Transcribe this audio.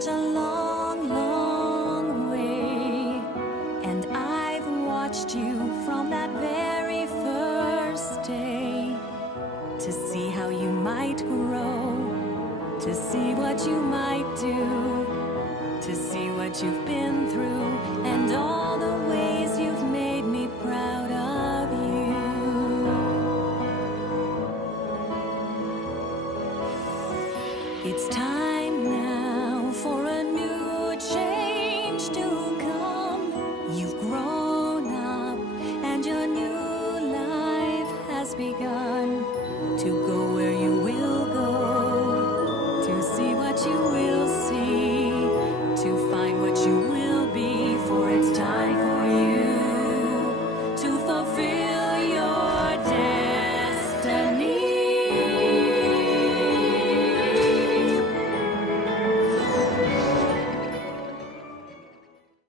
such a long, long way, and I've watched you from that very first day, to see how you might grow, to see what you might do, to see what you've been through, and all the ways you've made me proud of you. It's time